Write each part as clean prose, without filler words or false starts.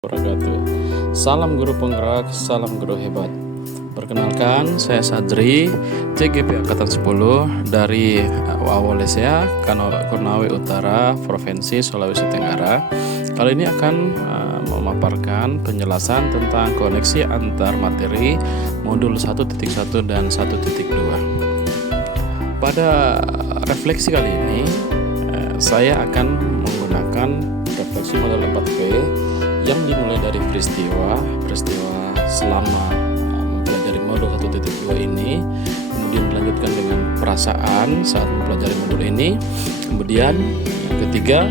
Wabarakatuh. Salam guru penggerak, salam guru hebat. Perkenalkan, saya Sadri, CGP Angkatan 10 dari Awalesea, Konawe Utara, Provinsi Sulawesi Tenggara. Kali ini akan memaparkan penjelasan tentang koneksi antar materi modul 1.1 dan 1.2. Pada refleksi kali ini, saya akan menggunakan refleksi model 4P yang dimulai dari peristiwa selama mempelajari modul 1.2 ini, kemudian dilanjutkan dengan perasaan saat mempelajari modul ini, kemudian yang ketiga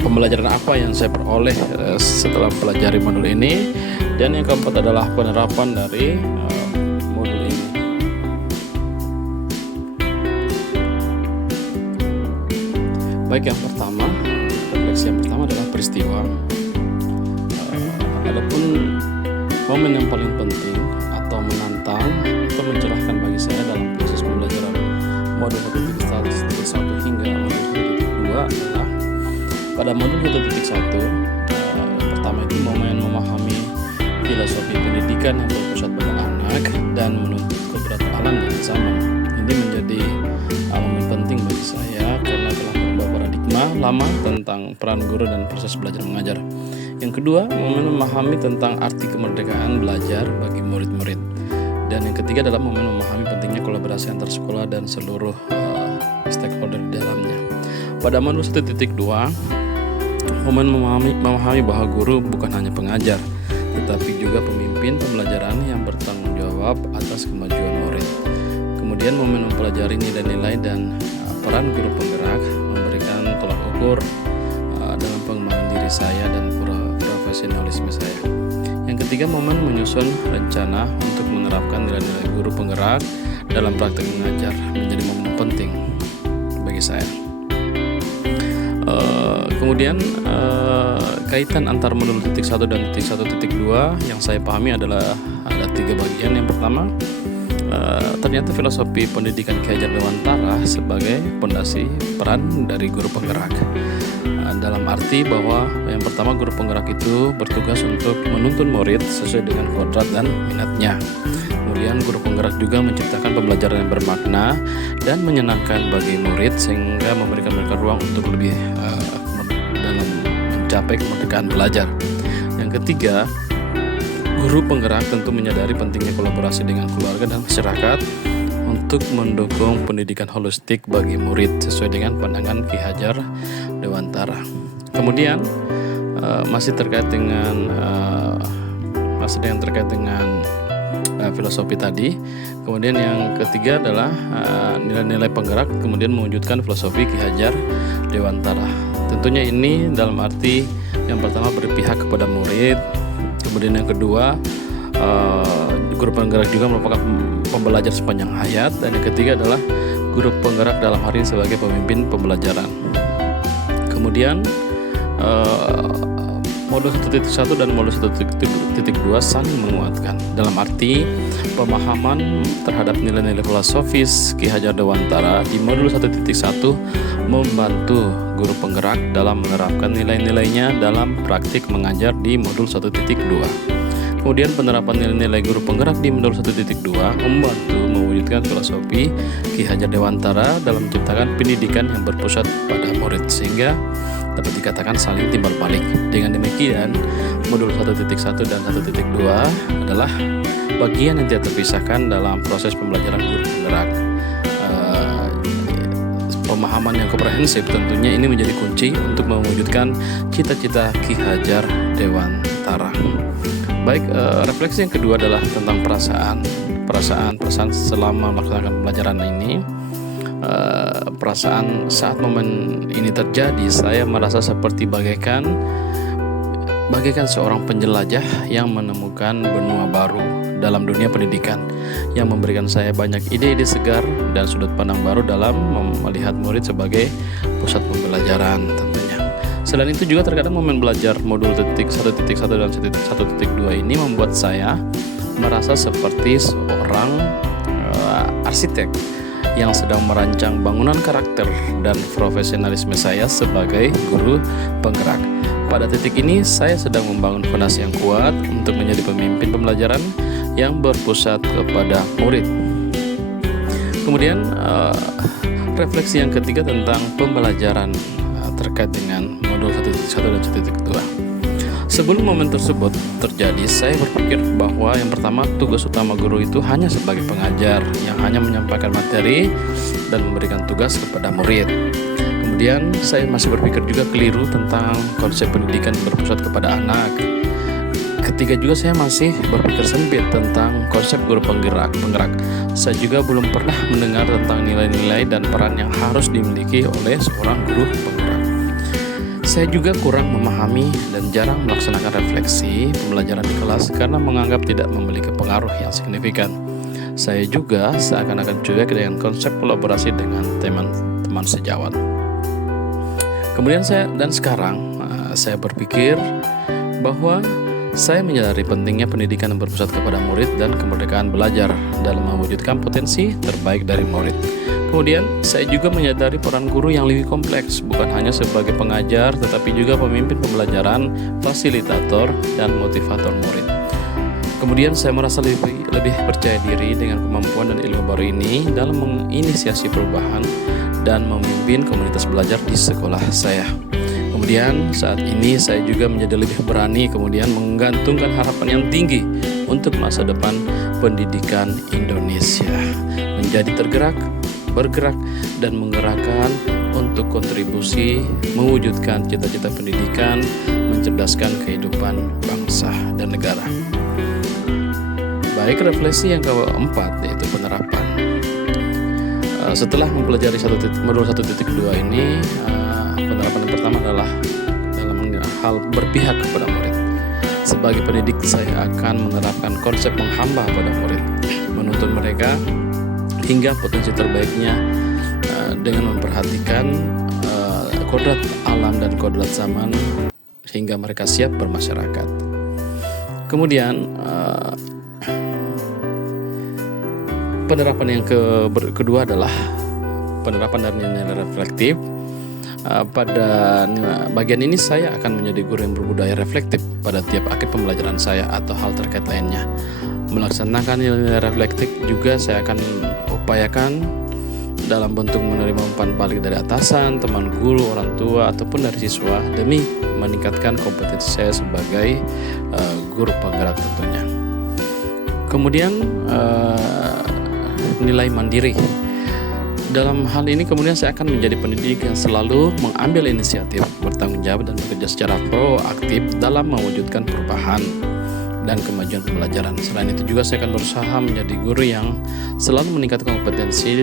pembelajaran apa yang saya peroleh setelah mempelajari modul ini, dan yang keempat adalah penerapan dari modul ini. Baik, yang pertama, refleksi yang pertama adalah peristiwa. Adapun momen yang paling penting atau menantang atau mencerahkan bagi saya dalam proses pembelajaran modul 1.1 hingga modul 1.2 adalah pada modul 1.1 pertama itu momen memahami filosofi pendidikan yang berpusat pada anak dan menuntut keberatan dan zaman. Ini menjadi momen penting bagi saya karena telah merubah paradigma lama tentang peran guru dan proses belajar mengajar. Yang kedua, momen memahami tentang arti kemerdekaan belajar bagi murid-murid. Dan yang ketiga adalah momen memahami pentingnya kolaborasi antar sekolah dan seluruh stakeholder di dalamnya. Pada modul 1.2, momen memahami bahwa guru bukan hanya pengajar, tetapi juga pemimpin pembelajaran yang bertanggung jawab atas kemajuan murid. Kemudian momen mempelajari nilai-nilai dan peran guru penggerak memberikan tolak ukur dalam pengembangan diri saya dan profesionalisme saya. Yang ketiga, momen menyusun rencana untuk menerapkan nilai-nilai guru penggerak dalam praktek mengajar menjadi momen penting bagi saya. Kemudian kaitan antar modul 1 dan 1.2 yang saya pahami adalah ada 3 bagian. Yang pertama, ternyata filosofi pendidikan Ki Hajar Dewantara sebagai pondasi peran dari guru penggerak. Dalam arti bahwa yang pertama, guru penggerak itu bertugas untuk menuntun murid sesuai dengan kodrat dan minatnya. Kemudian guru penggerak juga menciptakan pembelajaran yang bermakna dan menyenangkan bagi murid sehingga memberikan mereka ruang untuk lebih dalam mencapai kemerdekaan belajar. Yang ketiga, guru penggerak tentu menyadari pentingnya kolaborasi dengan keluarga dan masyarakat untuk mendukung pendidikan holistik bagi murid sesuai dengan pandangan Ki Hajar Dewantara. Kemudian masih terkait dengan filosofi tadi. Kemudian yang ketiga adalah nilai-nilai penggerak kemudian mewujudkan filosofi Ki Hajar Dewantara. Tentunya ini dalam arti yang pertama berpihak kepada murid. Kemudian yang kedua, guru penggerak juga merupakan pembelajar sepanjang hayat, dan yang ketiga adalah guru penggerak dalam hari ini sebagai pemimpin pembelajaran. Kemudian modul 1.1 dan modul 1.2 saling menguatkan dalam arti pemahaman terhadap nilai-nilai filosofis Ki Hajar Dewantara di modul 1.1 membantu guru penggerak dalam menerapkan nilai-nilainya dalam praktik mengajar di modul 1.2. Kemudian penerapan nilai-nilai guru penggerak di modul 1.2 membantu mewujudkan filosofi Ki Hajar Dewantara dalam menciptakan pendidikan yang berpusat pada murid sehingga dapat dikatakan saling timbal balik. Dengan demikian, modul 1.1 dan 1.2 adalah bagian yang tidak terpisahkan dalam proses pembelajaran guru penggerak. Pemahaman yang komprehensif tentunya ini menjadi kunci untuk mewujudkan cita-cita Ki Hajar Dewantara. Baik, refleksi yang kedua adalah tentang perasaan selama melaksanakan pembelajaran ini. Perasaan saat momen ini terjadi, saya merasa seperti bagaikan seorang penjelajah yang menemukan benua baru dalam dunia pendidikan, yang memberikan saya banyak ide-ide segar dan sudut pandang baru dalam melihat murid sebagai pusat pembelajaran tentunya. Selain itu juga terkadang momen belajar modul 1.1 dan 1.2 ini membuat saya merasa seperti seorang arsitek yang sedang merancang bangunan karakter dan profesionalisme saya sebagai guru penggerak. Pada titik ini saya sedang membangun fondasi yang kuat untuk menjadi pemimpin pembelajaran yang berpusat kepada murid. Kemudian refleksi yang ketiga tentang pembelajaran terkait dengan modul 1.1 dan 1.2. Sebelum momen tersebut terjadi, saya berpikir bahwa yang pertama, tugas utama guru itu hanya sebagai pengajar yang hanya menyampaikan materi dan memberikan tugas kepada murid. Kemudian saya masih berpikir juga keliru tentang konsep pendidikan berpusat kepada anak. Ketiga juga saya masih berpikir sempit tentang konsep guru penggerak. Saya juga belum pernah mendengar tentang nilai-nilai dan peran yang harus dimiliki oleh seorang guru penggerak. Saya juga kurang memahami dan jarang melaksanakan refleksi pembelajaran di kelas karena menganggap tidak memiliki pengaruh yang signifikan. Saya juga seakan-akan cuek dengan konsep kolaborasi dengan teman-teman sejawat. Kemudian sekarang saya berpikir bahwa saya menyadari pentingnya pendidikan yang berpusat kepada murid dan kemerdekaan belajar dalam mewujudkan potensi terbaik dari murid. Kemudian saya juga menyadari peran guru yang lebih kompleks, bukan hanya sebagai pengajar tetapi juga pemimpin pembelajaran, fasilitator, dan motivator murid. Kemudian saya merasa lebih percaya diri dengan kemampuan dan ilmu baru ini dalam menginisiasi perubahan dan memimpin komunitas belajar di sekolah saya. Kemudian saat ini saya juga menjadi lebih berani kemudian menggantungkan harapan yang tinggi untuk masa depan pendidikan Indonesia, menjadi bergerak dan menggerakkan untuk kontribusi mewujudkan cita-cita pendidikan, mencerdaskan kehidupan bangsa dan negara. Baik, refleksi yang keempat yaitu penerapan. Setelah mempelajari modul 1.2 ini, penerapan yang pertama adalah dalam hal berpihak kepada murid. Sebagai pendidik, saya akan menerapkan konsep menghamba pada murid, menuntun mereka hingga potensi terbaiknya dengan memperhatikan kodrat alam dan kodrat zaman hingga mereka siap bermasyarakat. Kemudian penerapan yang kedua adalah penerapan dari nilai reflektif. Pada bagian ini saya akan menjadi guru yang berbudaya reflektif pada tiap akhir pembelajaran saya atau hal terkait lainnya. Melaksanakan nilai reflektif juga saya akan upayakan dalam bentuk menerima umpan balik dari atasan, teman guru, orang tua, ataupun dari siswa demi meningkatkan kompetensi saya sebagai guru penggerak tentunya. Kemudian nilai mandiri. Dalam hal ini kemudian saya akan menjadi pendidik yang selalu mengambil inisiatif, bertanggung jawab dan bekerja secara proaktif dalam mewujudkan perubahan dan kemajuan pembelajaran. Selain itu juga saya akan berusaha menjadi guru yang selalu meningkatkan kompetensi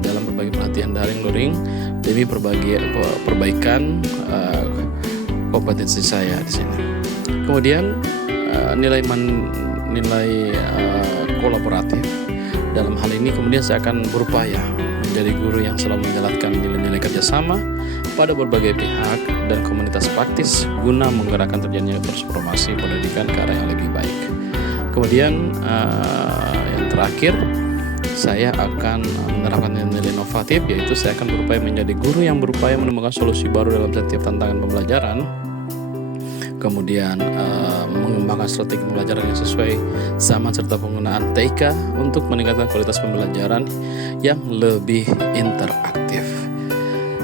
dalam berbagai pelatihan daring luring demi perbaikan kompetensi saya di sini. Kemudian nilai kolaboratif. Dalam hal ini kemudian saya akan berupaya menjadi guru yang selalu menjalankan nilai-nilai kerjasama pada berbagai pihak dan komunitas praktis guna menggerakkan terjadinya transformasi pendidikan ke arah yang lebih baik. Kemudian yang terakhir, saya akan menerapkan nilai inovatif, yaitu saya akan berupaya menjadi guru yang berupaya menemukan solusi baru dalam setiap tantangan pembelajaran. Kemudian mengembangkan strategi pembelajaran yang sesuai zaman serta penggunaan TIK untuk meningkatkan kualitas pembelajaran yang lebih interaktif.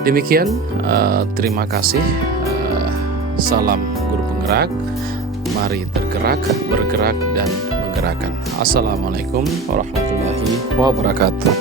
Demikian, terima kasih. Salam guru penggerak. Mari tergerak, bergerak, dan menggerakkan. Assalamualaikum warahmatullahi wabarakatuh.